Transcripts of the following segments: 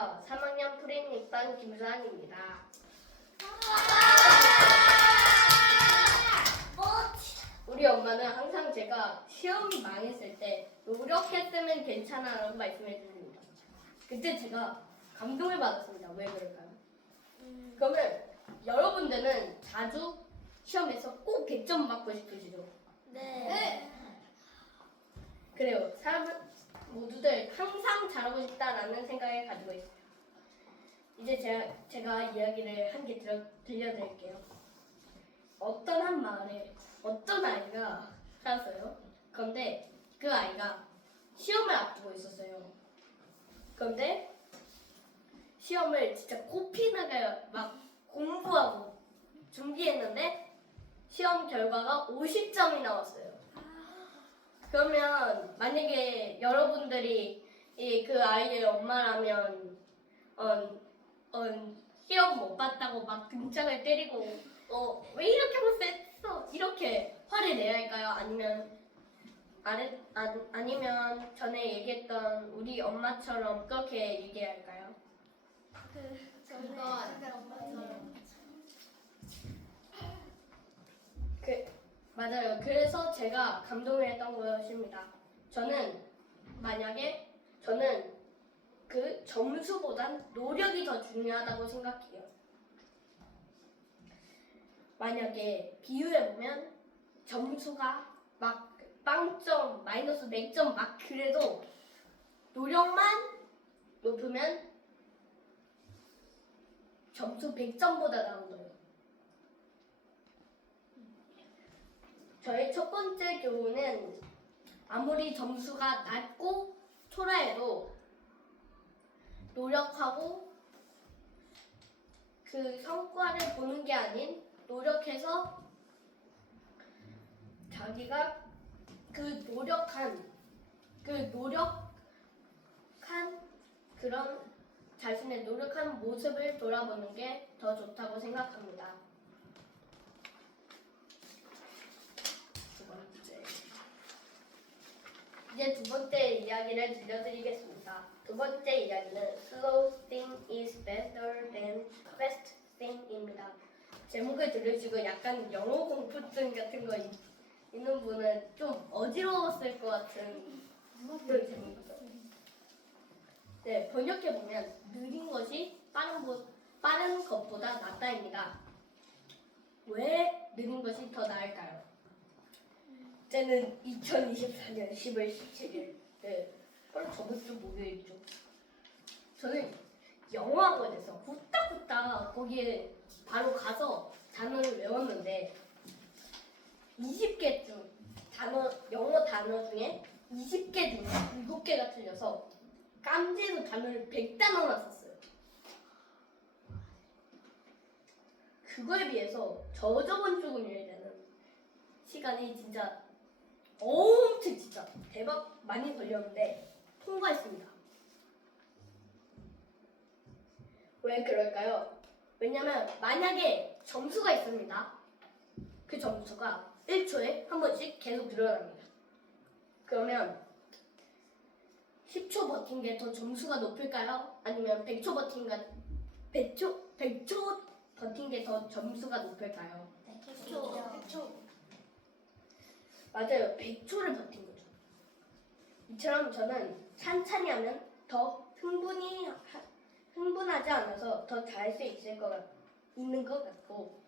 안녕하세요. 3학년 프리닉반 김수환입니다. 우리 엄마는 항상 제가 시험이 망했을 때 노력했으면 괜찮아 라고 말씀해 주십니다. 그때 제가 감동을 받았습니다. 왜 그럴까요? 그러면 여러분들은 자주 시험에서 꼭 100점 받고 싶으시죠? 네. 그래요. 사람 모두들 항상 잘하고 싶다라는 생각을 가지고 있어요. 이제 제가 이야기를 한 개 들려드릴게요. 어떤 한 마을에 어떤 아이가 살았어요. 그런데 그 아이가 시험을 앞두고 있었어요. 그런데 시험을 진짜 코피나게 막 공부하고 준비했는데 시험 결과가 50점이 나왔어요. 그러면 만약에 여러분들이 그 아이의 엄마라면 시험 못 봤다고 막 등짝을 때리고 왜 이렇게 못했어? 이렇게 화를 내야 할까요? 아니면 전에 얘기했던 우리 엄마처럼 그렇게 얘기해야 할까요? 맞아요. 그래서 제가 감동을 했던 것입니다. 만약에 저는 그 점수보단 노력이 더 중요하다고 생각해요. 만약에 비유해보면 점수가 막 빵점, 마이너스 100점 막 그래도 노력만 높으면 점수 100점보다 나은 거예요. 저의 첫 번째 교훈은 아무리 점수가 낮고 초라해도 노력하고 그 성과를 보는 게 아닌 노력해서 자기가 노력한 그런 자신의 노력한 모습을 돌아보는 게 더 좋다고 생각합니다. 이제 두 번째 이야기를 들려드리겠습니다. 두 번째 이야기는 Slow thing is better than fast thing입니다. 제목을 들으시고 약간 영어 공포증 같은 거 있는 분은 좀 어지러웠을 것 같은 그런 제목이죠. 네, 번역해보면 느린 것이 빠른 것보다 낫다입니다. 왜 느린 것이 더 나을까요? 때는 2024년 10월 17일. 네, 바로 저번 주 목요일이죠. 저는 영어학원에서 후딱후딱 거기에 바로 가서 단어를 외웠는데 20개 중 영어 단어 중에 20개 중에 7개가 틀려서 깜제로 단어를 100단어나 썼어요. 그거에 비해서 저번 주 금요일에는 시간이 진짜 엄청 진짜 대박 많이 걸렸는데 통과했습니다. 왜 그럴까요? 왜냐면 만약에 점수가 있습니다. 그 점수가 1초에 한 번씩 계속 늘어납니다. 그러면 10초 버틴 게 더 점수가 높을까요? 아니면 100초 버틴 게 더 점수가 높을까요? 100초. 맞아요. 100초를 버틴 거죠. 이처럼 저는 찬찬히 하면 더 흥분하지 않아서 더 잘할 수 있는 것 같고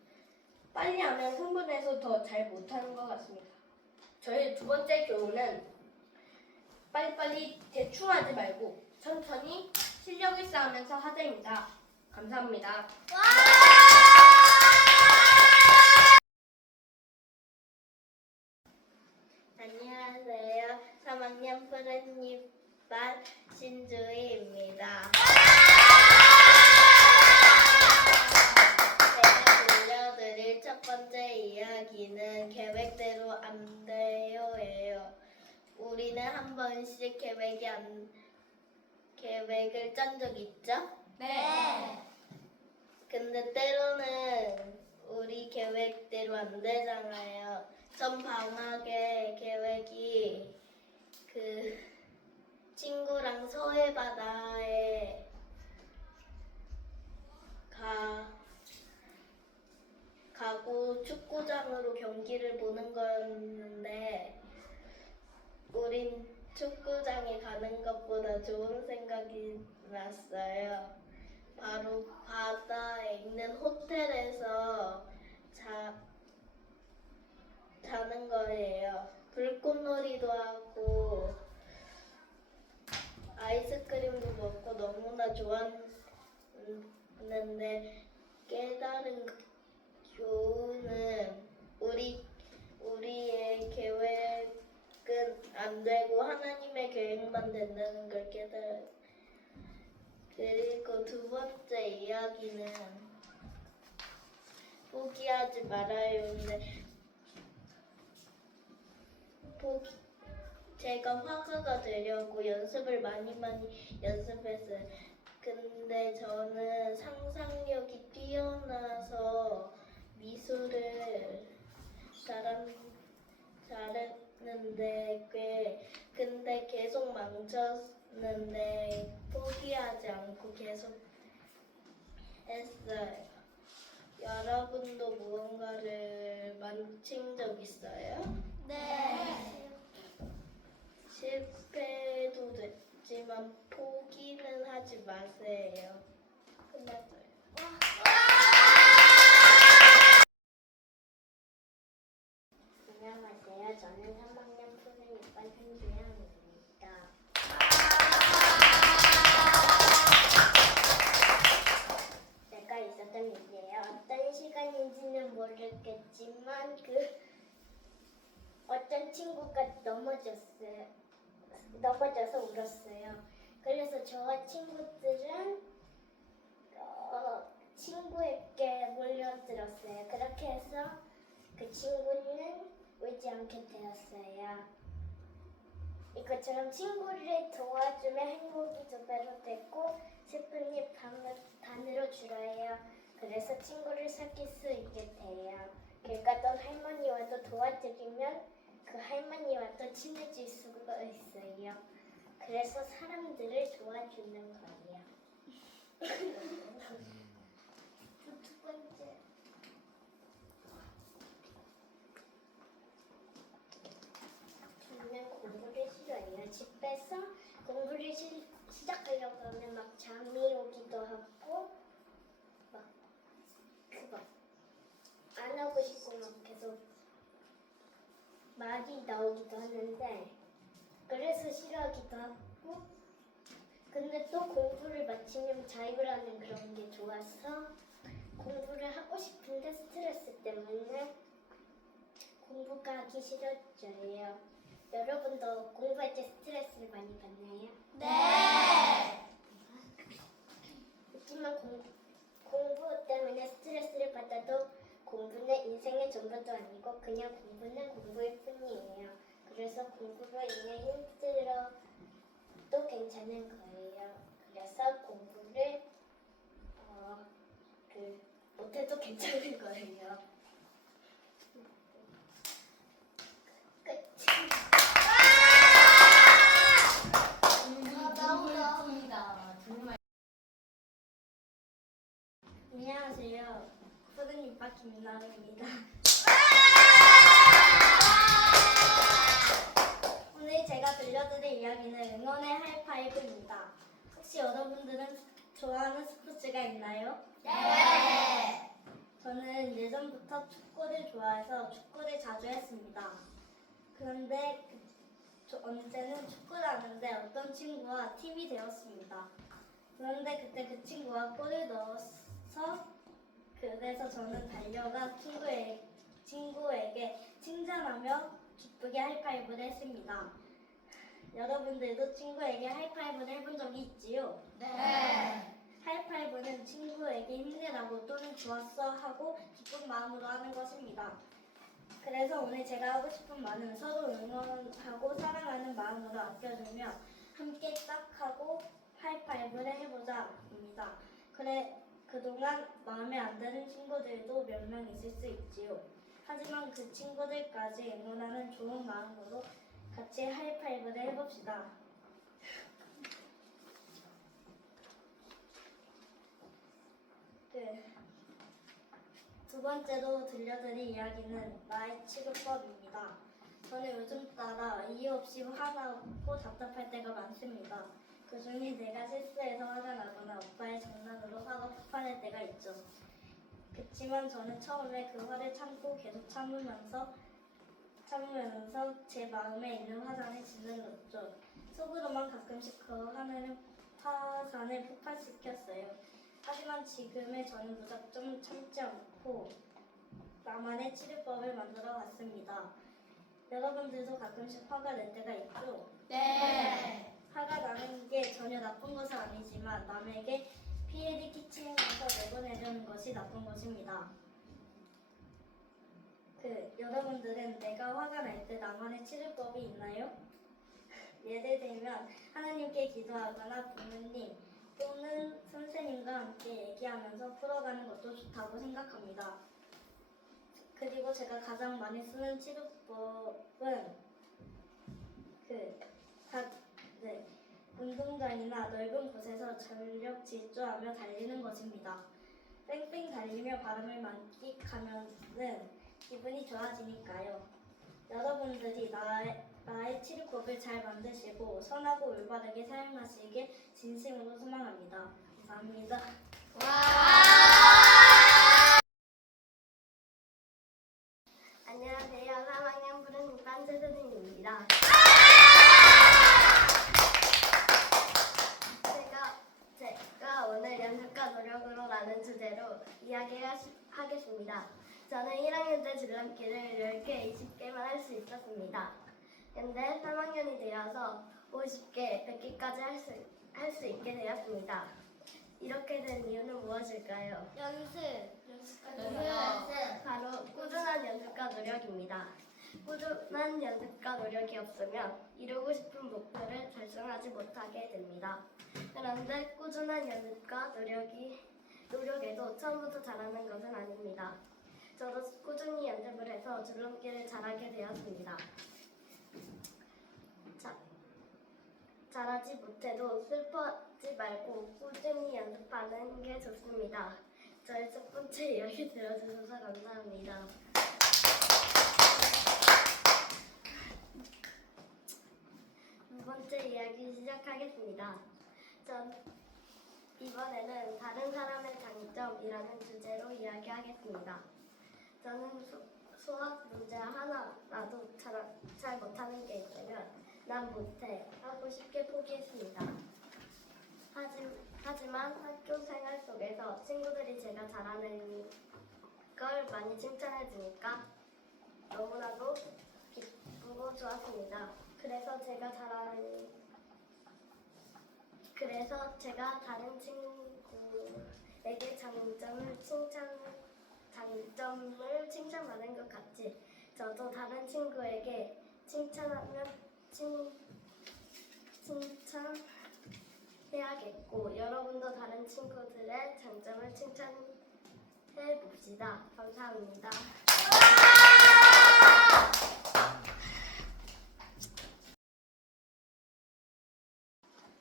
빨리 하면 흥분해서 더 잘 못하는 것 같습니다. 저의 두 번째 교훈은 빨리빨리 대충 하지 말고 천천히 실력을 쌓으면서 하자입니다. 감사합니다. 안녕하세요. 3학년 푸른잎반 신주희입니다. 제가 들려드릴 첫 번째 이야기는 계획대로 안 돼요예요. 우리는 한 번씩 계획을 짠 적 있죠? 네. 근데 때로는 우리 계획대로 안 되잖아요. 전 방학에 계획이 친구랑 서해 바다에 우린 축구장에 가는 것보다 좋은 생각이 났어요. 바로 바다에 있는 호텔에서 자는 거예요. 불꽃놀이도 하고 아이스크림도 먹고 너무나 좋았는데 깨달은 교훈은 우리의 계획은 안 되고 하나님의 계획만 된다는 걸 깨달아요. 그리고 두 번째 이야기는 포기하지 말아요인데 제가 화가가 되려고 연습을 많이 연습했어요. 근데 저는 상상력이 뛰어나서 미술을 잘했는데 근데 계속 망쳤는데 포기하지 않고 계속 했어요. 여러분도 무언가를 망친 적 있어요? 네. 실패도 됐지만 포기는 하지 마세요. 끝났어요. 안녕하세요. 저는 3학년 푸른 이빨 한주영입니다. 제가 있었던 일이에요. 어떤 시간인지는 모르겠지만 어떤 친구가 넘어져서 울었어요. 그래서 저와 친구들은 친구에게 몰려들었어요. 그렇게 해서 그 친구는 울지 않게 되었어요. 이것처럼 친구를 도와주면 행복이 2배로 됐고 슬픔이 반으로 줄어요. 그래서 친구를 사귈 수 있게 돼요. 길 가던 할머니와도 도와드리면 그 할머니와 또 친해질 수가 있어요. 그래서 사람들을 도와주는 거예요. 두 번째. 저는 공부를 싫어해요. 집에서 공부를 시작하려고 하면 막 잠이 오기도 하고 안 하고 싶고 막 계속 말이 나오기도 하는데 그래서 싫어하기도 하고 근데 또 공부를 마치면 자유를 하는 그런 게 좋아서 공부를 하고 싶은데 스트레스 때문에 공부가 하기 싫어져요. 여러분도 공부할 때 스트레스를 많이 받나요? 네. 하지만 공부 때문에 스트레스를 받아도 공부는 인생의 전부도 아니고 그냥 공부는 공부일 뿐이에요. 그래서 공부로 인해 힘들어도 괜찮은 거예요. 그래서 공부를 못해도 괜찮은 거예요. 끝. 안녕하세요. 푸른 이빨 김나루입니다. 오늘 제가 들려드릴 이야기는 응원의 하이파이브입니다. 혹시 여러분들은 좋아하는 스포츠가 있나요? 네. 저는 예전부터 축구를 좋아해서 축구를 자주 했습니다. 그런데 언제는 축구를 하는데 어떤 친구와 팀이 되었습니다. 그런데 그때 그 친구가 골을 넣어서 그래서 저는 달려가 친구에게 칭찬하며 기쁘게 하이파이브를 했습니다. 여러분들도 친구에게 하이파이브를 해본 적이 있지요? 네. 하이파이브는 친구에게 힘내라고 또는 좋았어 하고 기쁜 마음으로 하는 것입니다. 그래서 오늘 제가 하고 싶은 말은 서로 응원하고 사랑하는 마음으로 아껴주며 함께 딱 하고 하이파이브를 해보자입니다. 그동안 마음에 안 드는 친구들도 몇 명 있을 수 있지요. 하지만 그 친구들까지 응원하는 좋은 마음으로 같이 하이파이브를 해봅시다. 두 번째로 들려드릴 이야기는 나의 취급법입니다. 저는 요즘 따라 이유 없이 화나고 답답할 때가 많습니다. 그중에 내가 실수해서 화가 나거나 오빠의 장난으로 화가 폭발할 때가 있죠. 그치만 저는 처음에 그 화를 참고 계속 참으면서 제 마음에 있는 화산을 짓눌렀죠. 속으로만 가끔씩 그 화산을 폭발시켰어요. 하지만 지금의 저는 무작정 참지 않고 나만의 치료법을 만들어 왔습니다. 여러분들도 가끔씩 화가 날 때가 있죠? 네. 화가 나는 게 전혀 나쁜 것은 아니지만 남에게 피해를 끼치는 것을 내보내려는 것이 나쁜 것입니다. 여러분들은 내가 화가 날 때 나만의 치료법이 있나요? 예를 들면 하나님께 기도하거나 부모님 또는 선생님과 함께 얘기하면서 풀어가는 것도 좋다고 생각합니다. 그리고 제가 가장 많이 쓰는 치료법은 운동장이나 넓은 곳에서 전력 질주하며 달리는 것입니다. 뺑뺑 달리며 바람을 만끽하면은 기분이 좋아지니까요. 여러분들이 나의 치료법을 잘 만드시고 선하고 올바르게 사용하시길 진심으로 소망합니다. 감사합니다. 안녕하세요. 3학년 푸른pan 최선생입니다. 제가 오늘 연습과 노력으로라는 주제로 이야기하겠습니다. 저는 1학년 때 줄넘기를 10개, 20개만 할 수 있었습니다. 근데 3학년이 되어서 50개, 100개까지 할 수 있게 되었습니다. 이렇게 된 이유는 무엇일까요? 바로 꾸준한 연습과 노력입니다. 꾸준한 연습과 노력이 없으면 이루고 싶은 목표를 달성하지 못하게 됩니다. 그런데 꾸준한 연습과 노력에도 처음부터 잘하는 것은 아닙니다. 저도 꾸준히 연습을 해서 줄넘기를 잘하게 되었습니다. 잘하지 못해도 슬퍼하지 말고 꾸준히 연습하는 게 좋습니다. 저의 첫 번째 이야기 들어주셔서 감사합니다. 두 번째 이야기 시작하겠습니다. 전 이번에는 다른 사람의 장점이라는 주제로 이야기하겠습니다. 저는 수학 문제 하나라도 잘 못하는 게 있으면 난 못해 하고 쉽게 포기했습니다. 하지만 학교 생활 속에서 친구들이 제가 잘하는 걸 많이 칭찬해 주니까 너무나도 기쁘고 좋았습니다. 그래서 제가 다른 친구에게 장점을 칭찬받는 것 같이 저도 다른 친구에게 칭찬해야겠고 여러분도 다른 친구들의 장점을 칭찬해 봅시다. 감사합니다.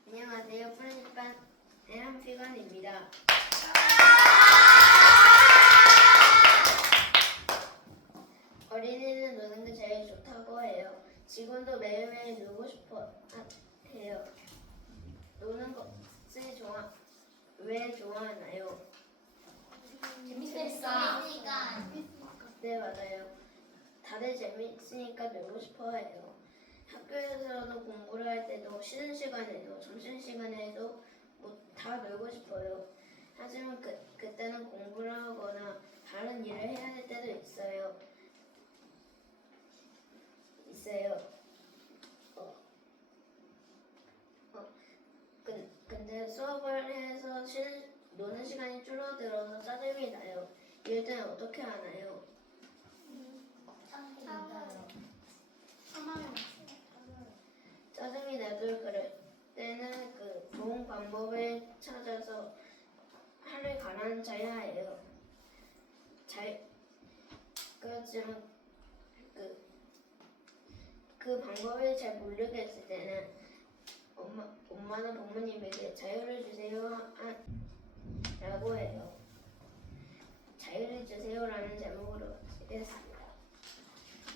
안녕하세요. 푸른pan 한피관입니다. 어린이는 노는 게 제일 좋다고 해요. 지금도 매일매일 놀고 싶어 해요. 노는 것을 왜 좋아하나요? 재밌으니까. 네, 맞아요. 다들 재밌으니까 놀고 싶어 해요. 학교에서도 공부를 할 때도 쉬는 시간에도 점심시간에도 다 놀고 싶어요. 하지만 그때는 공부를 하거나 다른 일을 해야 할 때도 있어요. 근데 수업을 해서 노는 시간이 줄어들어서 짜증이 나요. 이럴 때는 어떻게 하나요? 짜증이 나도 그럴 때는 좋은 방법을 찾아서 화를 가라앉혀야 해요. 그렇지만 그 방법을 잘 모르겠을 때는 엄마나 부모님에게 자유를 주세요 라고 해요. 자유를 주세요라는 제목으로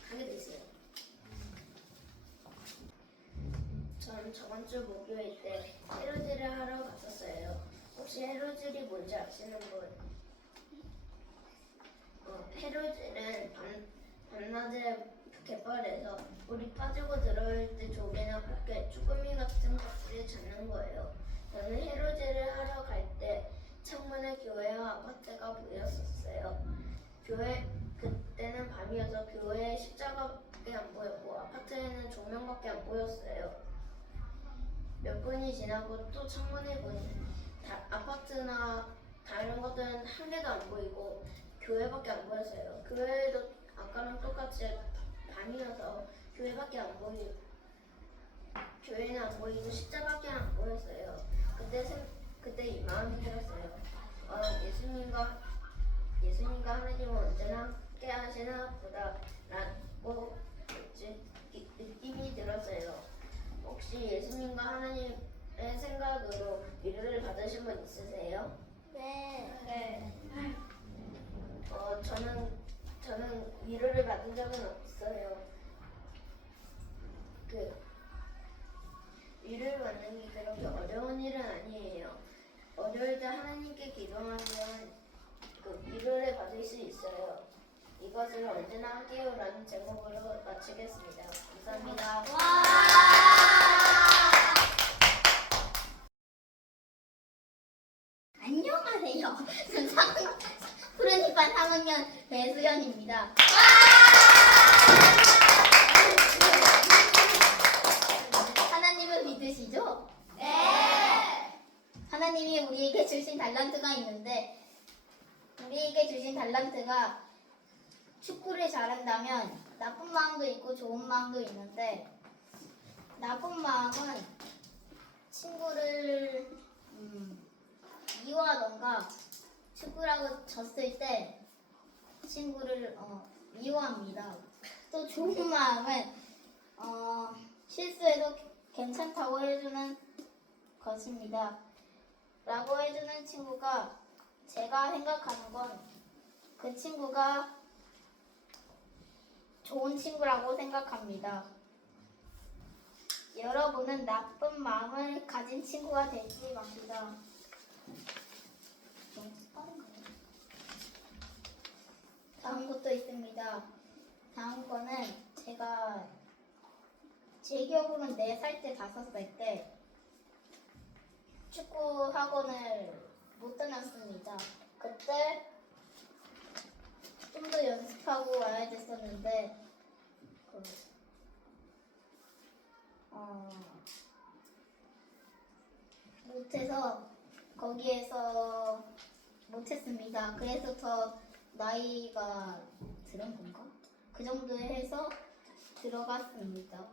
하게 됐어요. 저번 주 목요일 때 해루질을 하러 갔었어요. 혹시 해루질이 뭔지 아시는 분? 해루질은 밤낮에 갯벌에서 물이 빠지고 들어올 때 조개나 꽃게, 쭈꾸미 같은 것들을 잡는 거예요. 저는 해루질을 하러 갈 때 창문에 교회와 아파트가 보였었어요. 그때는 밤이어서 교회에 십자가밖에 안 보였고 아파트에는 조명밖에 안 보였어요. 몇 분이 지나고 또 창문에 보니 아파트나 다른 것들은 한 개도 안 보이고 교회밖에 안 보였어요. 교회도 아까랑 똑같이 밤이어서 교회는 안 보이고 십자가밖에 안 보였어요. 그때 이 마음이 들었어요. 예수님과 하나님은 언제나 함께 하시나 보다라고 느낌이 들었어요. 혹시 예수님과 하나님의 생각으로 위로를 받으신 분 있으세요? 네. 저는 위로를 받은 적은 없어요. 위로를 받는 게 그렇게 어려운 일은 아니에요. 어려울 때 하나님께 기도하면 위로를 받을 수 있어요. 이것을 언제나 하게요라는 제목으로 마치겠습니다. 감사합니다. 안녕하세요. 푸른이반 3학년 배수연입니다. 하나님을 믿으시죠? 네. 하나님이 우리에게 주신 달란트가 있는데 우리에게 주신 달란트가 축구를 잘한다면 나쁜 마음도 있고 좋은 마음도 있는데 나쁜 마음은 친구를 미워하던가 축구라고 졌을 때 친구를 미워합니다. 또 좋은 마음은 실수해도 괜찮다고 해주는 것입니다. 라고 해주는 친구가 제가 생각하는 건 그 친구가 좋은 친구라고 생각합니다. 여러분은 나쁜 마음을 가진 친구가 되지 맙니다. 다음 것도 있습니다. 다음 거는 제 기억으로는 4살 때 5살 때 축구 학원을 못 다녔습니다. 그때 좀 더 연습하고 와야 됐었는데 못해서 거기에서 못했습니다. 그래서 더 나이가 들은 건가? 그 정도 해서 들어갔습니다.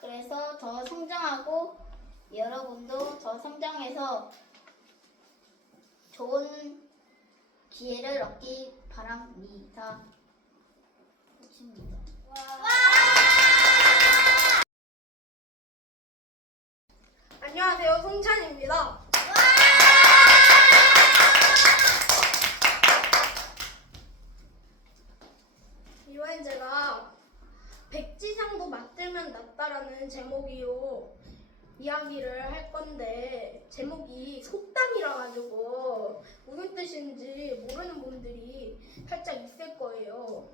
그래서 더 성장하고 여러분도 더 성장해서 좋은 기회를 얻기 바랍니다. 끝입니다. 안녕하세요, 송찬입니다. 이번엔 제가 백지장도 맞들면 낫다라는 제목이요 이야기를 할 건데 제목이 속담이라 가지고 무슨 뜻인지 모르는 분들이 살짝 있을 거예요.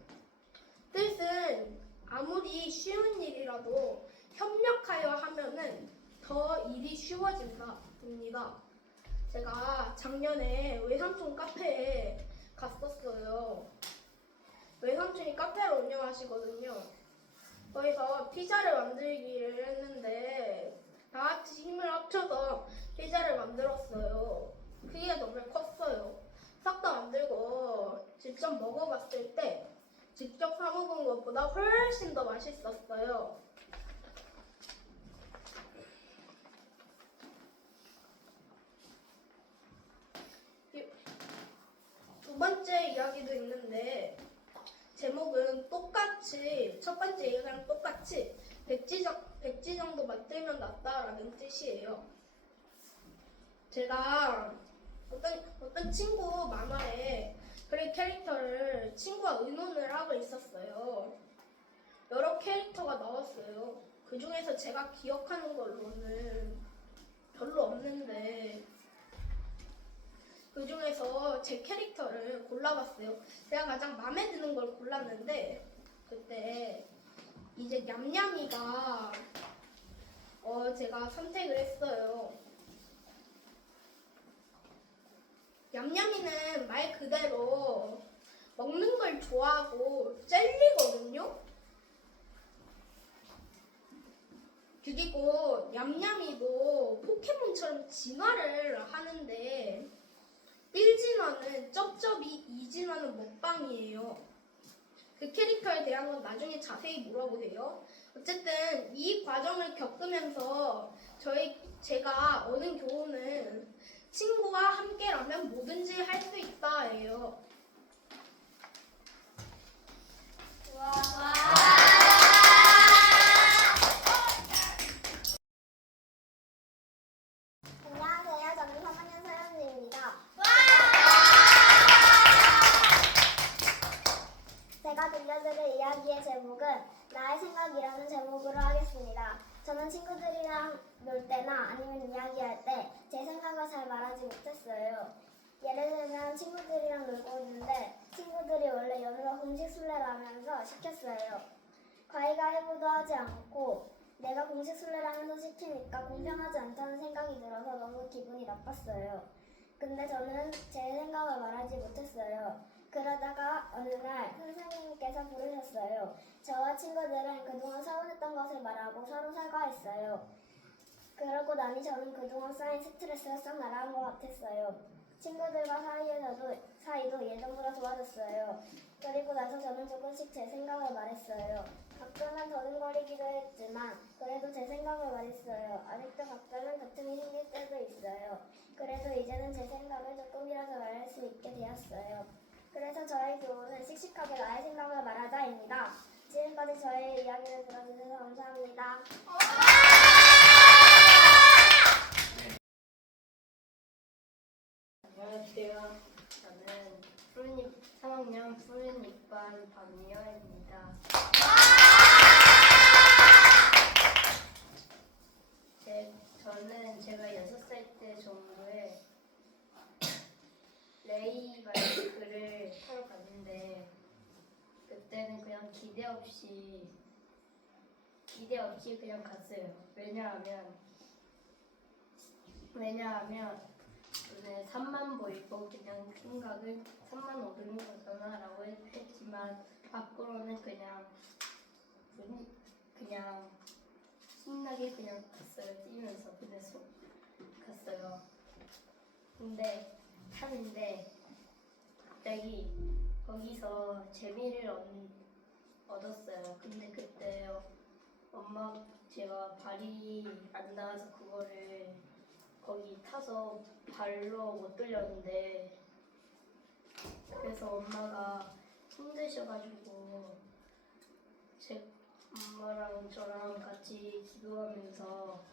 뜻은 아무리 쉬운 일이라도 협력하여 하면은 더 일이 쉬워진다입니다. 제가 작년에 외삼촌 카페에 갔었어요. 외삼촌이 카페를 운영하시거든요. 거기서 피자를 만들기를 했는데 다 같이 힘을 합쳐서 피자를 만들었어요. 크기가 정말 컸어요. 싹 다 만들고 직접 먹어봤을 때 직접 사 먹은 것보다 훨씬 더 맛있었어요. 두 번째 이야기도 있는데 제목은 똑같이 첫 번째 이야기랑 똑같이 백지 정도 맞들면 낫다라는 뜻이에요. 제가 어떤 친구 만화에 그린 캐릭터를 친구와 의논을 하고 있었어요. 여러 캐릭터가 나왔어요. 그 그 중에서 제가 기억하는 걸로는 별로 없는데 그 중에서 제 캐릭터를 골라봤어요. 제가 가장 마음에 드는 걸 골랐는데 그때 이제 냠냠이가 제가 선택을 했어요. 냠냠이는 말 그대로 먹는 걸 좋아하고 젤리거든요. 그리고 냠냠이도 포켓몬처럼 진화를 하는데 1진화는 쩝쩝이, 2진화는 먹방이에요. 그 캐릭터에 대한 건 나중에 자세히 물어보세요. 어쨌든 이 과정을 겪으면서 제가 얻은 교훈은 친구와 함께라면 뭐든지 할 수 있다예요. 안녕하세요. 저는 3학년 서현지입니다. 제가 들려드릴 이야기의 제목은 나의 생각이라는 제목으로 하겠습니다. 저는 친구들이랑 놀 때나 아니면 이야기할 때 제 생각을 잘 말하지 못했어요. 예를 들면 친구들이랑 놀고 있는데 친구들이 원래 연우가 공식 술래를 하면서 시켰어요. 가위가위보도 하지 않고 내가 공식 술래를 하면서 시키니까 공평하지 않다는 생각이 들어서 너무 기분이 나빴어요. 근데 저는 제 생각을 말하지 못했어요. 그러다가 어느 날 선생님께서 부르셨어요. 저와 친구들은 그동안 서운했던 것을 말하고 서로 사과했어요. 그러고 나니 저는 그동안 쌓인 스트레스가 싹 날아간 것 같았어요. 친구들과 사이도 예전보다 좋아졌어요. 그리고 나서 저는 조금씩 제 생각을 말했어요. 가끔은 더듬거리기도 했지만 그래도 제 생각을 말했어요. 아직도 가끔은 다툼이 생길 때도 있어요. 그래도 이제는 제 생각을 조금이라도 말할 수 있게 되었어요. 그래서 저의 교훈은 씩씩하게 나의 생각을 말하자입니다. 지금까지 저의 이야기를 들어주셔서 감사합니다. 안녕하세요. 저는 3학년 푸른 이빨 박미화입니다. 저는 제가 6살 때 정도에 레이 바이크를 타러 갔는데 그때는 그냥 기대 없이 그냥 갔어요. 왜냐하면 눈에 산만 보이고 그냥 생각을 산만 오르는 거잖아 라고 했지만 밖으로는 그냥 신나게 그냥 갔어요. 뛰면서 갔어요. 근데 타는데 갑자기 거기서 재미를 얻었어요. 근데 그때 제가 발이 안 닿아서 그거를 거기 타서 발로 못 돌렸는데 그래서 엄마가 힘드셔가지고 제 엄마랑 저랑 같이 기도하면서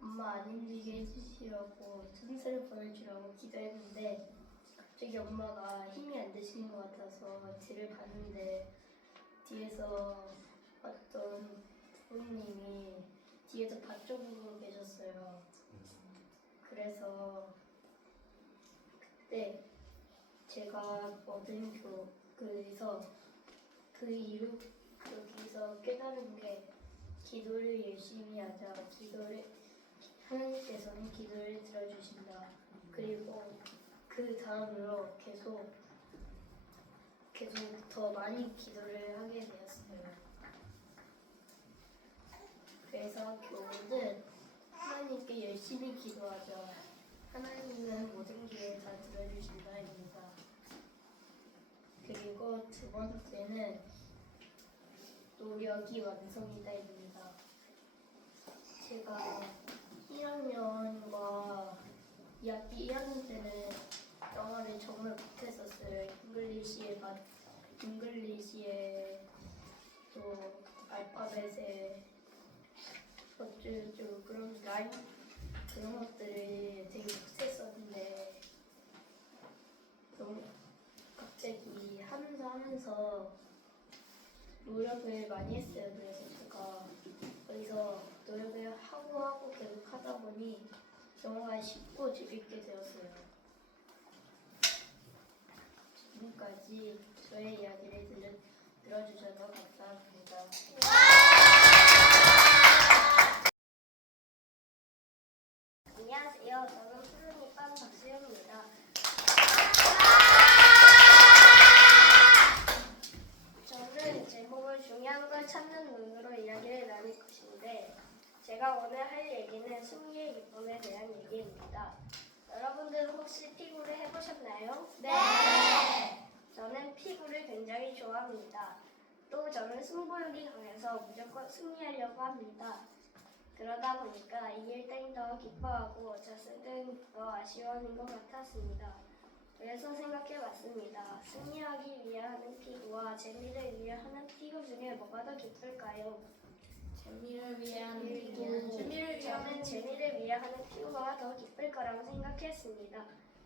엄마 안 힘들게 해주시라고 천사를 보여주라고 기도했는데 갑자기 엄마가 힘이 안 되시는 것 같아서 뒤를 봤는데 뒤에서 어떤 부모님이 뒤에서 밭 쪽으로 계셨어요. 그래서 그때 제가 얻은 그래서 그 이후 여기서 깨달은 게 기도를 열심히 하자. 하나님께서는 기도를 들어주신다. 그리고 그 다음으로 계속 더 많이 기도를 하게 되었어요. 그래서 교훈은 하나님께 열심히 기도하자. 하나님은 모든 기회 다 들어주신다입니다. 그리고 두 번째는 노력이 완성이다입니다. 제가 1학년과 2학기 1학년 때는 영어를 정말 못했었어요. 잉글리시에 또 알파벳에 어쩌고 그런 라인 그런 것들을 되게 못했었는데 너무 갑자기 하면서 노력을 많이 했어요. 그래서 제가 거기서 노력을 하고 계속 하다 보니 정말 쉽고 재밌게 되었어요. 지금까지 저의 이야기를 들어주셔서 감사합니다. 안녕하세요. 저는 푸른이반 박수영입니다. 저는 제목을 중요한 걸 찾는 눈으로 이야기를 나눌 것인데 제가 오늘 할 얘기는 승리의 기쁨에 대한 얘기입니다. 여러분들은 혹시 피구를 해보셨나요? 네! 저는 피구를 굉장히 좋아합니다. 또 저는 승부욕이 강해서 무조건 승리하려고 합니다. 그러다 보니까 이길 땐 더 기뻐하고 졌을 땐 더 아쉬워하는 것 같았습니다. 그래서 생각해봤습니다. 승리하기 위해 하는 피구와 재미를 위해 하는 피구 중에 뭐가 더 기쁠까요? 재미를 위해 하는 저는 재미를 위해 하는 피구가 더 기쁠 거라고 생각했습니다.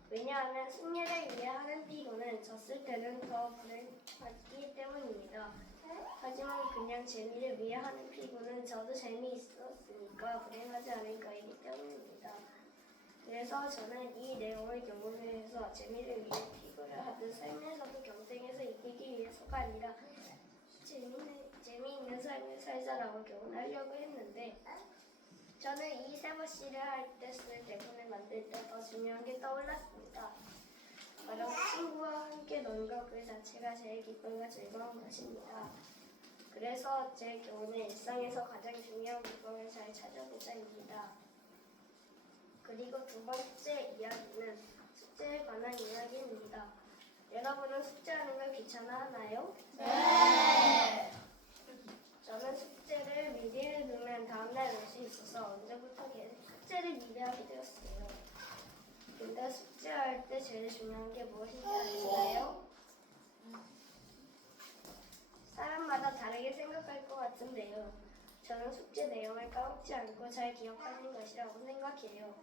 왜냐하면 승리를 위해 하는 피구는 졌을 때는 더 불행하기 때문입니다. 하지만 그냥 재미를 위해 하는 피구는 저도 재미있었으니까 불행하지 않을 거이기 때문입니다. 그래서 저는 이 내용을 경험해서 재미를 위해 피구를 하듯 삶에서도 경쟁에서 이기기 위해서가 아니라 재미있는 삶을 살자라고 교훈하려고 했는데 저는 이 세버시를 할 때 쓸 대본을 만들 때 더 중요한 게 떠올랐습니다. 바로 친구와 함께 노는 것 그 자체가 제일 기쁨과 즐거운 것입니다. 그래서 제 교훈은 일상에서 가장 중요한 기쁨을 잘 찾아보자입니다. 그리고 두 번째 이야기는 숙제에 관한 이야기입니다. 여러분은 숙제하는 걸 귀찮아하나요? 네! 저는 숙제를 미리 해두면 다음날 낼 수 있어서 언제부터 숙제를 미리 하게 되었어요. 근데 숙제할 때 제일 중요한 게 무엇인지 아시나요? 사람마다 다르게 생각할 것 같은데요. 저는 숙제 내용을 까먹지 않고 잘 기억하는 것이라고 생각해요.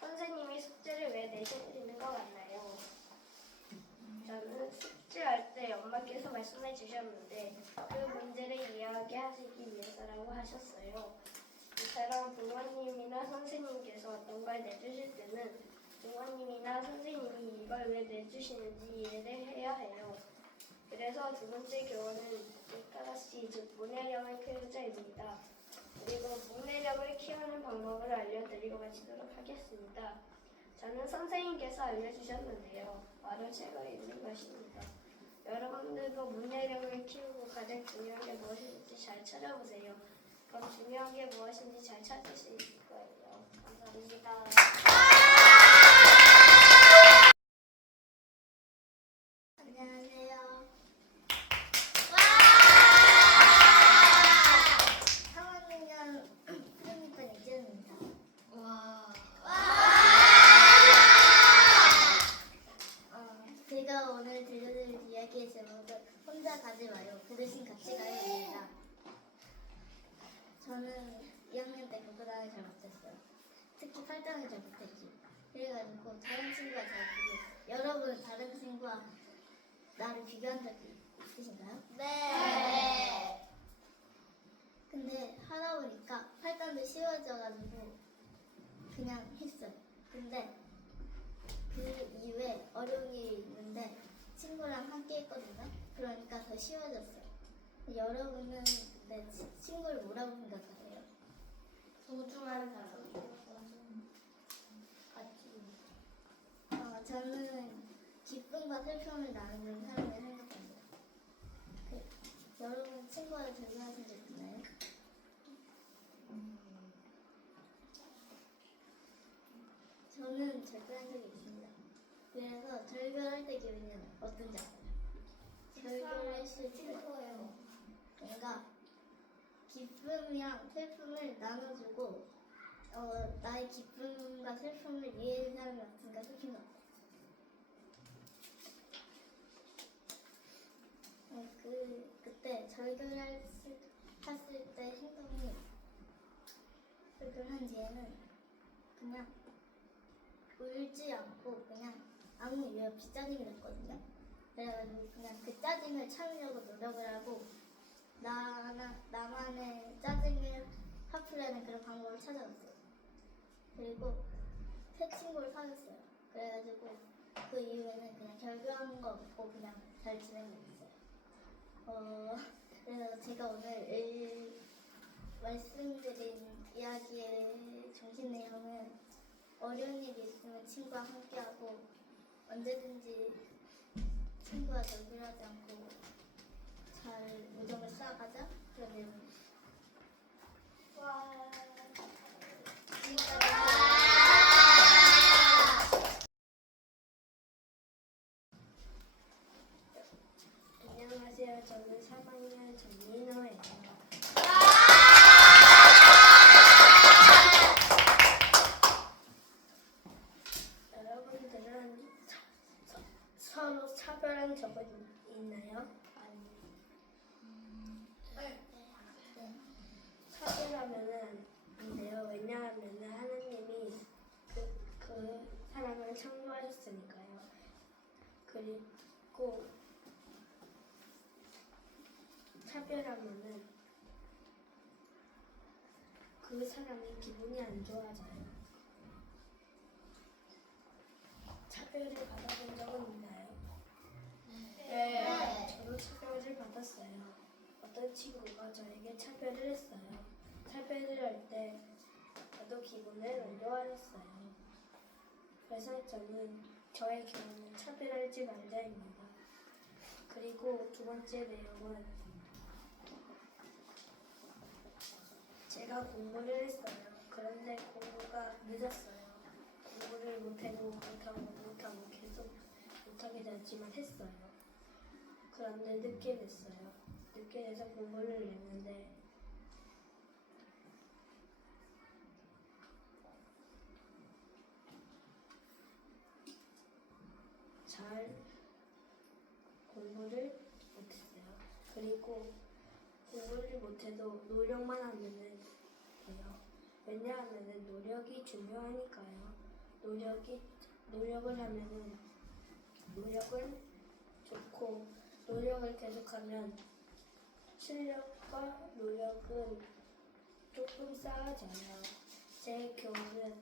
선생님이 숙제를 왜 내시는 것 같나요? 저는 숙제할 때 엄마께서 말씀해 주셨는데 그 문제를 이해하시기 위해서라고 하셨어요. 이처럼 부모님이나 선생님께서 어떤 걸 내주실 때는 부모님이나 선생님이 이걸 왜 내주시는지 이해를 해야 해요. 그래서 두 번째 교훈은 리터러시, 즉 문해력을 키우자입니다. 그리고 문해력을 키우는 방법을 알려드리고 마치도록 하겠습니다. 저는 선생님께서 알려주셨는데요. 바로 책을 읽는 것입니다. 여러분들도 문해력을 키우고 가장 중요한 게 무엇인지 잘 찾아보세요. 그럼 중요한 게 무엇인지 잘 찾을 수 있을 거예요. 감사합니다. 안녕하세요. 3학년 푸른이반 이재현입니다. 제가 오늘 들려드릴 이야기의 제목은 혼자 가지 마요. 그 대신 같이 가요입니다. 저는 2학년 때 교과단을 잘 못했어요. 특히 8단을 잘 못했죠. 그래가지고 다른 친구가 잘 비교. 여러분 다른 친구와 나를 비교한 적이 있으신가요? 네. 근데 하다 보니까 8단도 쉬워져가지고 그냥 했어요. 근데 그 이후에 어려운 게 있는데 친구랑 함께 했거든요. 그러니까 더 쉬워졌어요. 여러분은 내 친구를 뭐라고 생각하세요? 소중한 사람. 저는 기쁨과 슬픔을 나누는 사람을 생각합니다. 여러분 친구와 절교하신 적 있나요? 저는 절교한 적이 있습니다. 그래서 절교할 때 기분이 어떤지 알아요? 절교를 했을 때 뭔가 기쁨이랑 슬픔을 나눠주고 나의 기쁨과 슬픔을 이해하는 사람이 없으니까 슬픈 것 같아요. 그때 절교를 했을 때 행동이 절교를 한 뒤에는 그냥 울지 않고 그냥 아무 이유 없이 짜증이 났거든요. 그래가지고 그냥 그 짜증을 참으려고 노력을 하고 나만의 짜증을 화풀이하는 그런 방법을 찾아봤어요. 그리고 새 친구를 사귀었어요. 그래가지고 그 이후에는 그냥 결별한 거 없고 그냥 잘 지내고 있어요. 그래서 제가 오늘 말씀드린 이야기의 중심 내용은 어려운 일이 있으면 친구와 함께하고 언제든지 친구와 결별하지 않고 잘 우정을 쌓아가자 그런 내용입니다. 와. 안녕하세요. 저는 3학년 전민호예요. 여러분들은 서로 차별한 적은 있나요? 차별하면은 안 돼요. 왜냐하면은 하나님이 그 사람을 창조하셨으니까요. 그리고 차별하면은 그 사람이 기분이 안 좋아져요. 차별을 받아본 적은 있나요? 네. 저도 차별을 받았어요. 어떤 친구가 저에게 차별을 했어요. 차별을 할 때 저도 기분을 안 좋아졌어요. 그래서 저는 저의 교훈은 차별하지 말자입니다. 그리고 두 번째 내용은 제가 공부를 했어요. 그런데 공부가 늦었어요. 공부를 못하고 계속 못하게 됐지만 했어요. 그런데 늦게 냈어요. 늦게 내서 공부를 냈는데 잘 공부를 못했어요. 그리고 공부를 못해도 노력만 하면은 돼요. 왜냐하면은 노력이 중요하니까요. 노력을 하면은 노력은 좋고 노력을 계속하면 실력과 노력은 조금 쌓아져요. 제 교훈은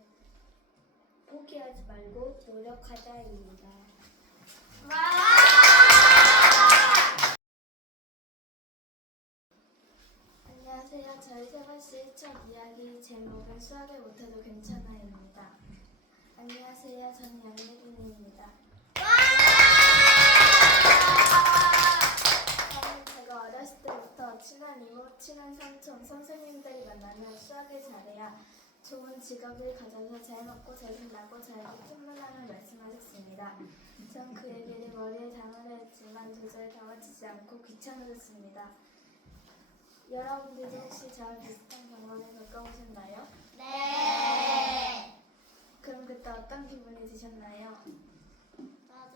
포기하지 말고 노력하자입니다. 안녕하세요. 저희 세번씨 첫 이야기 제목은 수학을 못해도 괜찮아입니다. 안녕하세요. 저는 양예빈입니다. 저는 제가 어렸을 때부터 친한 이모, 친한 삼촌, 선생님들이 만나면 수학을 잘해야 좋은 직업을 가져서 잘 먹고 잘 산다고 저에게 풍문하는 말씀하셨습니다. 전 그 얘기를 머리에 담으려 했지만 도저히 담아지지 않고 귀찮아졌습니다. 여러분들도 혹시 저와 비슷한 경험을 겪어보셨나요? 네. 그럼 그때 어떤 기분이 드셨나요?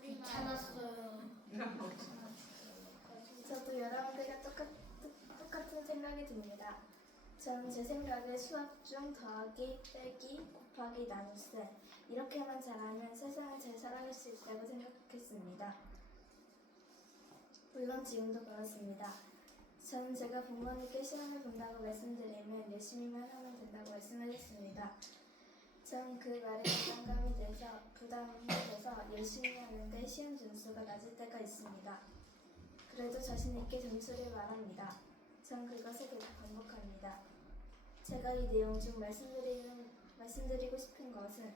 귀찮았어요. 저도 여러분들과 똑같은 생각이 듭니다. 저는 제 생각에 수학 중 더하기, 빼기, 곱하기, 나눗셈 이렇게만 잘하면 세상을 잘 살아갈 수 있다고 생각했습니다. 물론 지금도 그렇습니다. 저는 제가 부모님께 시험을 본다고 말씀드리면 열심히만 하면 된다고 말씀하셨습니다. 전 그 말에 부담이 돼서 열심히 하는데 시험 점수가 낮을 때가 있습니다. 그래도 자신 있게 점수를 말합니다. 전 그것을 계속 반복합니다. 제가 이 내용 중 말씀드리고 싶은 것은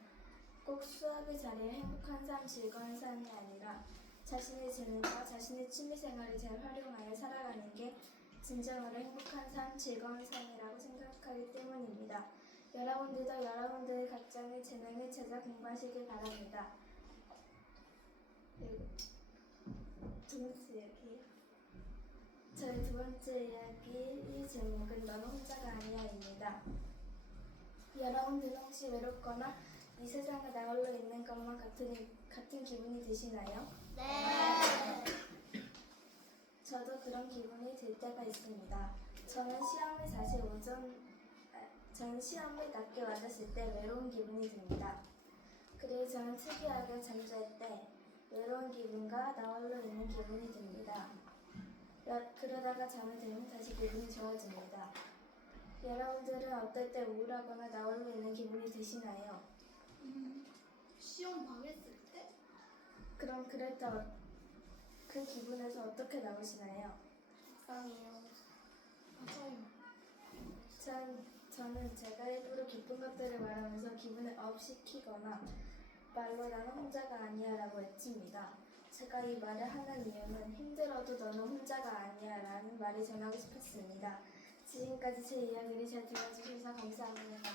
꼭 수학을 잘해 행복한 삶, 즐거운 삶이 아니라 자신의 재능과 자신의 취미생활을 잘 활용하여 살아가는 게 진정으로 행복한 삶, 즐거운 삶이라고 생각하기 때문입니다. 여러분들도 여러분들의 각자의 재능을 찾아 공부하시길 바랍니다. 그리고 두 번째 이야기예요. 저의 두 번째 이야기의 제목은 너는 혼자가 아니야입니다. 여러분들은 혹시 외롭거나 이 세상에 나 홀로 있는 것만 같은 기분이 드시나요? 네. 저도 그런 기분이 들 때가 있습니다. 저는 시험을 낮게 맞았을 때 외로운 기분이 듭니다. 그리고 저는 특이하게 잠잘 때 외로운 기분과 나 홀로 있는 기분이 듭니다. 그러다가 잠이 들면 다시 기분이 좋아집니다. 여러분들은 어떨 때 우울하거나 나홀로 있는 기분이 드시나요? 시험 망했을 때? 그럼 그럴 때 그 기분에서 어떻게 나오시나요? 빵이요. 저는 제가 일부러 기쁜 것들을 말하면서 기분을 업시키거나 말로 나는 혼자가 아니야 라고 외칩니다. 제가 이 말을 하는 이유는 힘들어도 너는 혼자가 아니야 라는 말을 전하고 싶었습니다. 지금까지 제 이야기를 잘 들어주셔서 감사합니다.